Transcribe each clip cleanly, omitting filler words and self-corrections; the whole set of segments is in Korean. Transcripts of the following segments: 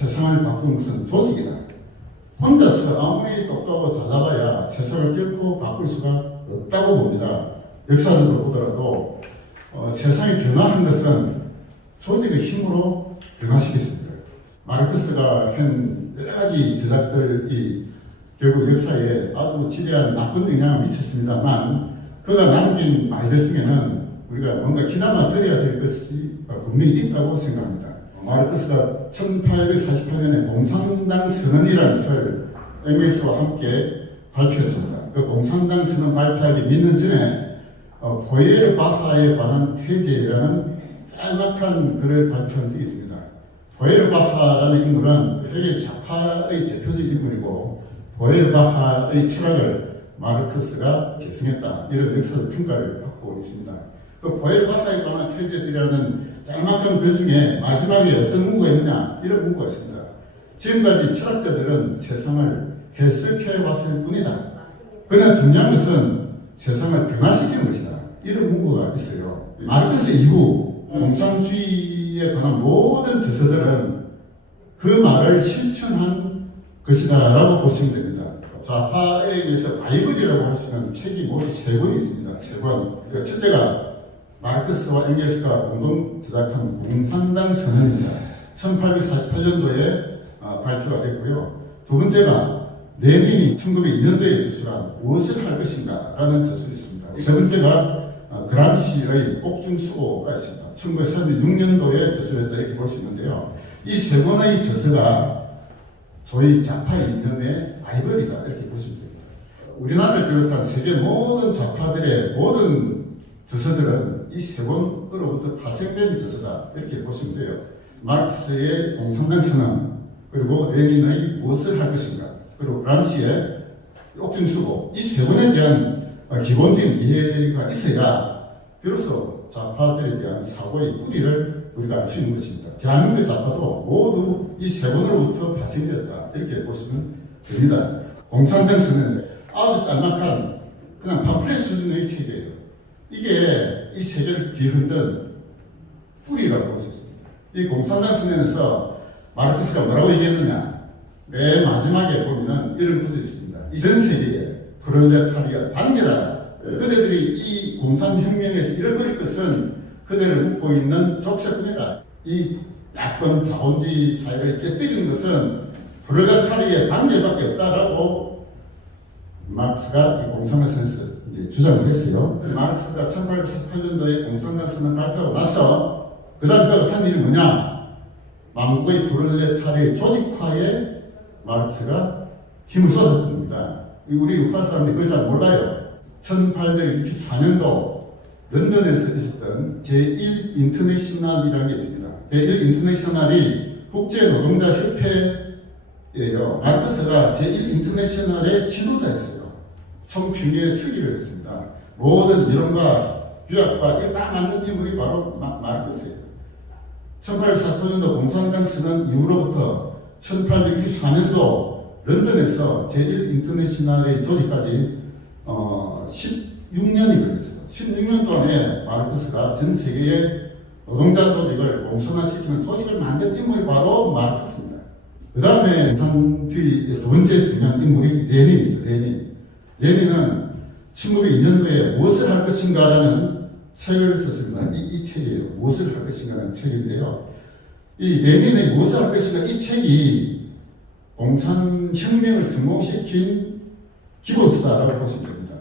세상을 바꾸는 것은 조직이다. 혼자서 아무리 똑똑하고 잘나가야 세상을 결코 바꿀 수가 없다고 봅니다. 역사적으로 보더라도 세상이 변화한 것은 조직의 힘으로 변화시켰습니다. 마르크스가 한 여러 가지 제작들이 결국 역사에 아주 지대한 나쁜 영향을 미쳤습니다만 그가 남긴 말들 중에는 우리가 뭔가 귀담아 들어야 될 것이 분명히 있다고 생각합니다. 마르크스가 1848년에 공산당 선언이라는 것을 엥겔스와 함께 발표했습니다. 그 공산당 선언 발표하기 몇 년 전에 포에르바하에 관한 태제라는 짤막한 글을 발표한 적이 있습니다. 포에르바하라는 인물은 헤겔 좌파의 대표적 인물이고 포에르바하의 철학을 마르크스가 계승했다. 이런 역사적 평가를 받고 있습니다. 그 포에르바하에 관한 태제들이라는 짤막한 글 중에 마지막에 어떤 문구가 있느냐 이런 문구가 있습니다. 지금까지 철학자들은 세상을 해석해 왔을 뿐이다. 그러나 중요한 것은 세상을 변화시키는 것이다. 이런 문구가 있어요. 마르크스 이후 공산주의에 관한 모든 저서들은 그 말을 실천한 것이다 라고 보시면 됩니다. 좌파에 의해서 바이블이라고 할 수 있는 책이 모두 3권이 있습니다. 3권. 첫째가 마르크스와 엥겔스가 공동 제작한 공산당 선언입니다. 1848년도에 발표가 됐고요. 두 번째가 레닌이 1902년도에 저술한 무엇을 할 것인가 라는 저술이 있습니다. 세 번째가 그람시의 옥중수고가 있습니다. 1936년도에 저술했다 이렇게 볼 수 있는데요. 이 3권의 저서가 소위 좌파 이념의 바이블이다 이렇게 보시면 됩니다. 우리나라를 비롯한 세계 모든 좌파들의 모든 저서들은 이 3권으로부터 파생된 저서다 이렇게 보시면 돼요. 마르크스의 공산당 선언, 그리고 레닌의 무엇을 할 것인가, 그리고 그람시의 옥중수고, 이 3권에 대한 기본적인 이해가 있어야 비로소 좌파들에 대한 사고의 뿌리를 우리가 알 수 있는 것입니다. 대한민국의 좌파도 모두 이 3권으로부터 파생되었다 이렇게 보시면 됩니다. 공산당 선언은 아주 짤막한 그냥 팜플렛 수준의 책이에요. 이게 이 세계를 뒤흔든 뿌리라고 볼 수 있습니다. 이 공산당 선언에서 마르크스가 뭐라고 얘기했느냐? 맨 마지막에 보면 이런 구절이 있습니다. 이 전 세계에 프롤레타리아 단계다. 그대들이 이 공산혁명에서 잃어버릴 것은 그대를 묶고 있는 족쇄뿐이다. 이 야권 자본주의 사회를 깨뜨리는 것은 프롤레타리아의 단계밖에 없다라고 마르크스가 이 공산당 선언에서 이제 주장을 했어요. 마르크스가 1848년도에 공산당 선언을 발표하고 나서 그 다음 한 일이 뭐냐? 만국의 프롤레타리아의 조직화에 마르크스가 힘을 쏟았던 겁니다. 우리 우파 사람들이 그걸 잘 몰라요. 1864년도 런던에서 있었던 제1인터내셔널이라는 게 있습니다. 제1인터내셔널이 국제노동자협회예요. 마르크스가 제1인터내셔널의 지도자였어요. 총평의 서기를 했습니다. 모든 이론과 규약과 이거 다 만든 인물이 바로 마르크스예요. 1849년도 공산당 선언 이후로부터 1864년도 런던에서 제1인터내셔널의 조직까지 16년이 걸렸어요. 16년 동안에 마르크스가 전 세계의 노동자 조직을 공산화시키는 조직을 만든 인물이 바로 마르크스입니다. 그 다음에 공산주의에서 두 번째 중요한 인물이 레닌이죠. 레닌은 1902년도에 무엇을 할 것인가라는 책을 썼습니다. 이 책이에요. 무엇을 할 것인가라는 책인데요. 이 레닌의 무엇을 할 것인가 이 책이 공산혁명을 성공시킨 기본서다라고 보시면 됩니다.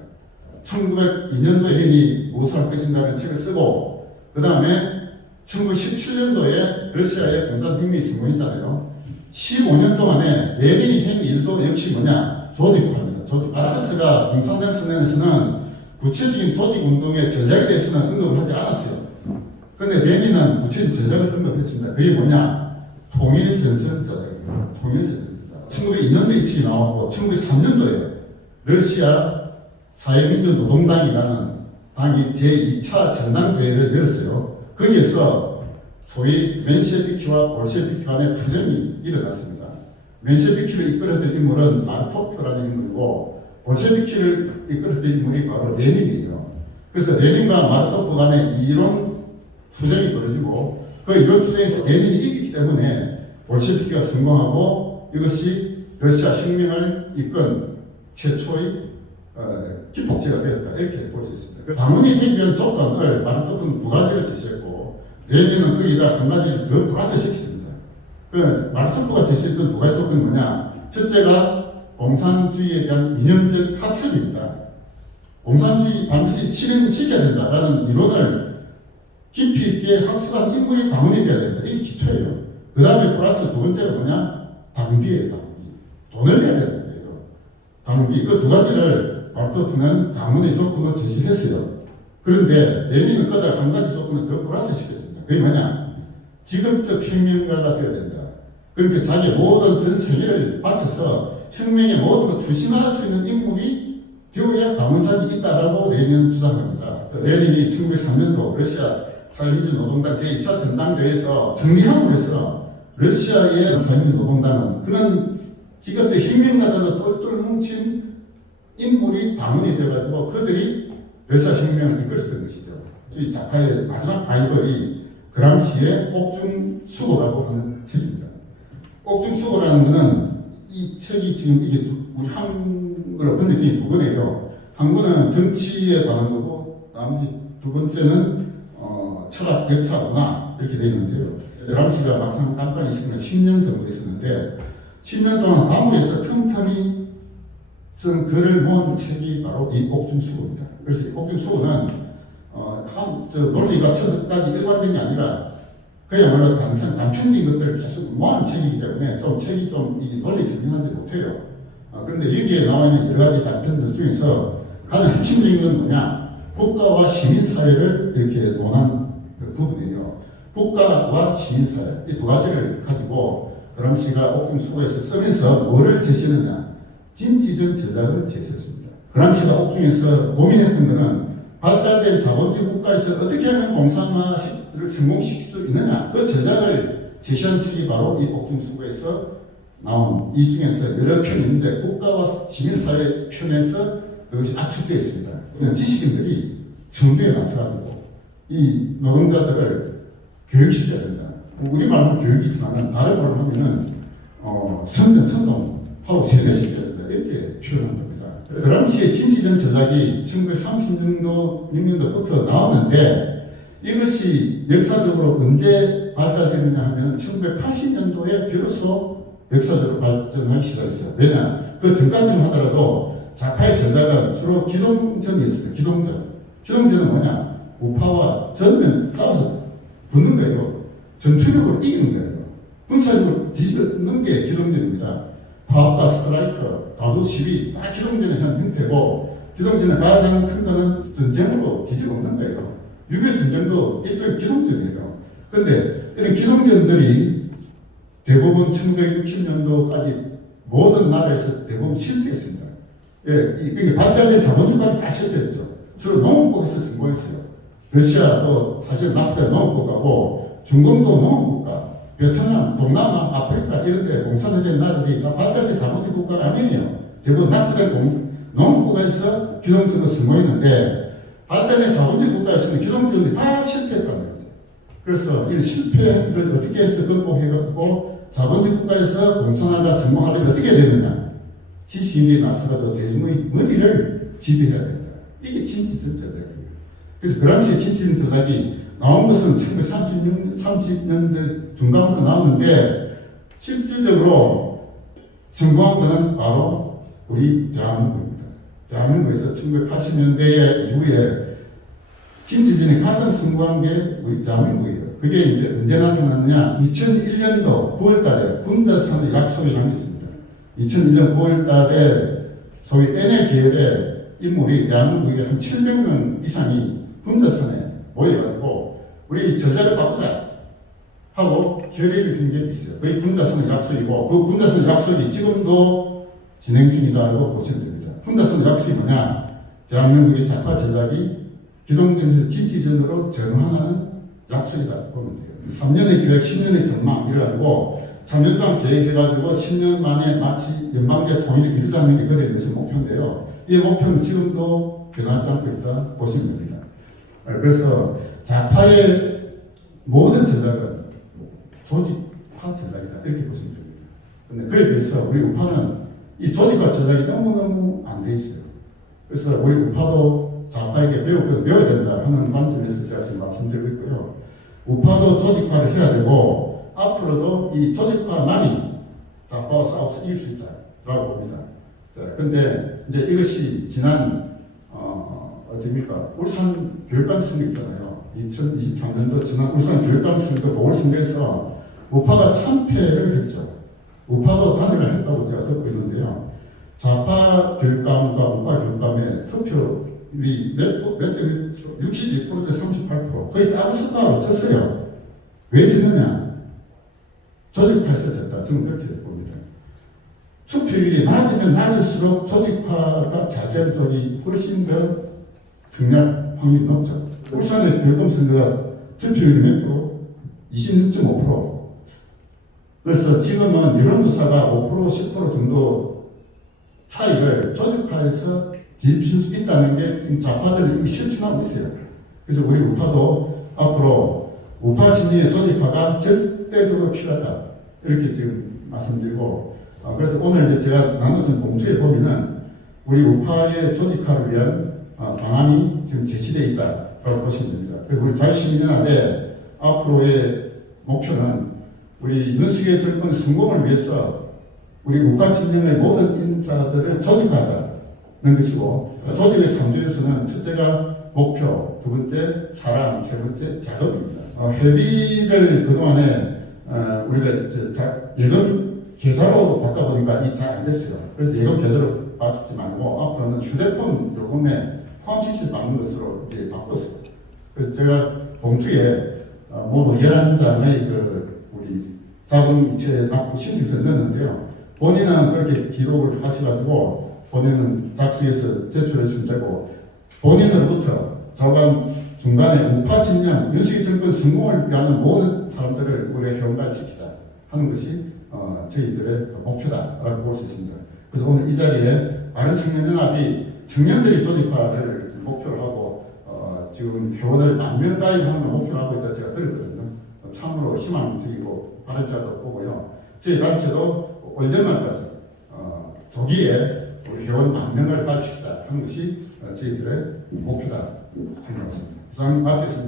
1902년도에 레닌이 무엇을 할 것인가라는 책을 쓰고 그 다음에 1917년도에 러시아의 공산혁명이 성공했잖아요. 15년 동안에 레닌이 한 일도 역시 뭐냐? 조직화입니다. 마르크스가 공산당 선언에서는 구체적인 조직운동의 전략에 대해서는 언급을 하지 않았어요. 그런데 레닌은 구체적인 전략을 언급했습니다. 그게 뭐냐? 통일전선자입니다. 통일전선자. 1902년도에 이 책이 나왔고 1903년도에 러시아 사회민주노동당이라는 당이 제2차 전당대회를 열었어요. 거기에서 소위 멘셰비키와 볼셰비키 간의 투쟁이 일어났습니다. 멘셰비키를 이끌었던 인물은 마르토프라는 인물이고 볼셰비키를 이끌었던 인물이 바로 레닌이에요. 그래서 레닌과 마르토프 간의 이론 투쟁이 벌어지고 그 이론 투쟁에서 레닌이 이기기 때문에 볼셰비키가 성공하고 이것이 러시아 혁명을 이끈 최초의 기폭제가 되었다 이렇게 볼 수 있습니다. 그 당원이 되기 위한 조건을 마르크스는 두 가지를 제시했고 레닌은 거기다 한 가지를 더 플러스 시켰습니다. 그 마르크스가 제시했던 두 가지 조건이 뭐냐? 첫째가 공산주의에 대한 이념적 학습입니다. 공산주의 반드시 실행시켜야 된다라는 이론을 깊이 있게 학습한 인물이 당원이 되어야 된다. 이게 기초예요. 그 다음에 플러스 두 번째가 뭐냐? 당비예요. 당비. 돈을 내야 된다. 당비. 그 두 가지를 마르크스는 당원의 조건으로 제시했어요. 그런데 레닌은 거기다 한 가지 조건을 더 플러스 시켰습니다. 그게 뭐냐? 직업적 혁명가가 되어야 된다. 그렇게 자기 모든 전 세계를 바쳐서 혁명의 모든 걸 투신할 수 있는 인물이 되어야 당원자격이 있다라고 레닌은 주장합니다. 레닌이 1903년도 러시아 사회민주노동당 제2차 전당대회에서 정리함으로 해서 러시아의 사회민주노동당은 그런 직업의 혁명가들로 똘똘 뭉친 인물이 당원이 되어가지고 그들이 러시아 혁명을 이끌었던 것이죠. 이 작가의 마지막 아이돌이 그람시의 옥중수고라고 하는 책입니다. 옥중수고라는 것은 이 책이 지금 이게 우리 한글로 번역이 두 권이에요. 한 권은 정치에 관한 거고 나머지 두 번째는 철학, 역사, 문화 이렇게 되어 있는데요. 그람시가 막상 깜빡이 있으니까 10년 정도 있었는데 10년 동안 감옥에서 틈틈이 쓴 글을 모은 책이 바로 이 옥중수고입니다. 그래서 이 옥중수고는 논리가 처음까지 일관된 게 아니라 그야말로 단편적인 것들을 계속 모은 책이기 때문에 좀 책이 좀 이 논리 정연하지 못해요. 그런데 여기에 나와 있는 여러 가지 단편들 중에서 가장 핵심적인 건 뭐냐? 국가와 시민사회를 이렇게 논한 그 부분이에요. 국가와 시민사회 이 두 가지를 가지고 그람시가 옥중수고에서 쓰면서 뭐를 제시했느냐? 진취적 전략을 제시했습니다. 그람시가 옥중에서 고민했던 것은 발달된 자본주의 국가에서 어떻게 하면 공산화를 성공시킬 수 있느냐? 그 전략을 제시한 책이 바로 이 옥중수고에서 나온 이 중에서 여러 편이 있는데 국가와 시민사회 편에서 그것이 압축되어 있습니다. 지식인들이 청도에 나서가지고 이 노동자들을 교육시켜야 된다. 우리말로 교육이지만 다른 말로 하면은 선동하고 세뇌시켜야 된다. 이렇게 표현한 겁니다. 그람시의 진취적 전략이 1930년도, 6년도부터 나왔는데 이것이 역사적으로 언제 발달되느냐 하면 1980년도에 비로소 역사적으로 발전하기 시작했어요. 왜냐? 그 전까지만 하더라도 좌파의 전략은 주로 기동전이었어요. 기동전은 뭐냐? 우파와 전면 싸워서 붙는 거예요. 전투력으로 이기는 거예요. 군사력으로 뒤집는 게 기동전입니다. 파업과 스트라이크, 가수 시위, 다 기동전의 한 형태고, 기동전의 가장 큰 거는 전쟁으로 뒤집어먹는 거예요. 6.25 전쟁도 일종의 기동전이에요. 그런데 이런 기동전들이 대부분 1960년도까지 모든 나라에서 대부분 실패했습니다. 예, 그게 발달된 자본주의까지 다 실패했죠. 주로 농업국에서 성공했어요. 러시아도 사실 나쁘다 농업국가고, 중동도 농업국가, 베트남, 동남아, 아프리카 이런 데 공산화된 나라들이 다 발달된 자본주의 국가가 아니에요. 대부분 낙후된 농업국가에서 기동전으로 성공했는데 발달된 자본주의 국가에서는 기동전이 다 실패했단 말이죠. 그래서 이 실패를 어떻게 해서 극복해갖고 자본주의 국가에서 공산화가 성공하려면 어떻게 해야 되느냐? 지식인이 나서가지고 대중의 머리를 지배해야 된다. 이게 진취적 전략이에요. 그래서 그람시의 진취적 전략이 나온 것은 1930년대 중반부터 나왔는데 실질적으로 성공한 것은 바로 우리 대한민국입니다. 대한민국에서 1980년대 이후에 진취전이 가장 성공한 게 우리 대한민국이에요. 그게 이제 언제 나타났느냐? 2001년도 9월달에 군자선의 약속이라는 게 있습니다. 2001년 9월달에 소위 NL 계열의 인물이 대한민국에 한 700명 이상이 군자선에 모여가지고 우리 전략을 바꾸자 하고 결의를 한 게 있어요. 그게 군자선의 약속이고 그 군자선의 약속이 지금도 진행 중이다라고 보시면 됩니다. 군자선의 약속이 뭐냐? 대한민국의 좌파 전략이 기동전에서 진취전으로 전환하는 약속이다 보면 돼요. 3년의 계획, 10년의 전망 이래가지고 3년 동안 계획해가지고 10년 만에 마치 연방제 통일을 이루자는 게 그들의 것이 목표인데요. 이 목표는 지금도 변하지 않고 있다 보시면 됩니다. 그래서 좌파의 모든 전략은 조직 좌파 전략이다 이렇게 보시면 됩니다. 근데 그에 비해서 우리 우파는 이 조직화 전략이 너무너무 안 돼 있어요. 그래서 우리 우파도 좌파에게 배워야 된다 하는 관점에서 제가 지금 말씀드리고 있고요. 우파도 조직화를 해야 되고 앞으로도 이 조직화만이 좌파와 싸워서 이길 수 있다라고 봅니다. 자, 근데 이제 이것이 지난 어디입니까? 울산 교육감 선거 있잖아요. 2023년도 지난 울산 교육감 선거 보궐선거에서 우파가 참패를 했죠. 우파도 단일을 했다고 제가 듣고 있는데요. 좌파 교육감과 우파 교육감의 투표율이 몇 대 62%대 38% 거의 따로 숫자로 쳤어요. 왜 지느냐? 조직화해서 졌다. 저는 그렇게 봅니다. 투표율이 낮으면 낮을수록 조직화가 잘 된 쪽이 훨씬 더 승리할 확률이 높죠. 울산의 교육감 선거가 투표율이 몇 프로? 26.5%. 그래서 지금은 여론조사가 5%, 10% 정도 차이를 조직화해서 지집실 수 있다는 게 지금 좌파들이 이미 실천하고 있어요. 그래서 우리 우파도 앞으로 우파 진영의 조직화가 절대적으로 필요하다. 이렇게 지금 말씀드리고, 그래서 오늘 이제 제가 나눠준 봉투에 보면은 우리 우파의 조직화를 위한 방안이 지금 제시되어 있다고 보시면 됩니다. 그리고 우리 자유시민연합의 앞으로의 목표는 우리 윤석열 정권 성공을 위해서 우리 우파 진영의 모든 인사들을 조직화하자는 것이고, 조직의 3조에서는 첫째가 목표, 두 번째 사랑, 세 번째 작업입니다. 회비를 그동안에 우리가 예금 계좌로 바꿔보니까 이 잘 안 됐어요. 그래서 예금 계좌로 받지 말고 앞으로는 휴대폰 요금에 포함시키지 않는 것으로 이제 바꿨어요. 그래서 제가 봉투에 모두 11장의 우리 자동이체 납부 신청서를 넣었는데요. 본인은 그렇게 기록을 하셔가지고 본인은 작성해서 제출해 주시면 되고, 본인으로부터 저간 중간에 우파 진영, 윤석열 정권 성공을 위한 모든 사람들을 우리가 회원가시키자 하는 것이 저희들의 목표다라고 볼 수 있습니다. 그래서 오늘 이 자리에 바른청년연합이 청년들이 조직화를 목표로 하고 지금 회원을 10,000명 가입하는 걸 목표로 하고 있다 제가 들었거든요. 참으로 희망적이고 바람직하다고 보고요. 저희 단체도 올 연말까지 조기에 우리 회원 10,000명을 가입시키자 하는 것이 저희들의 목표다 생각합니다. 이상 마치겠습니다.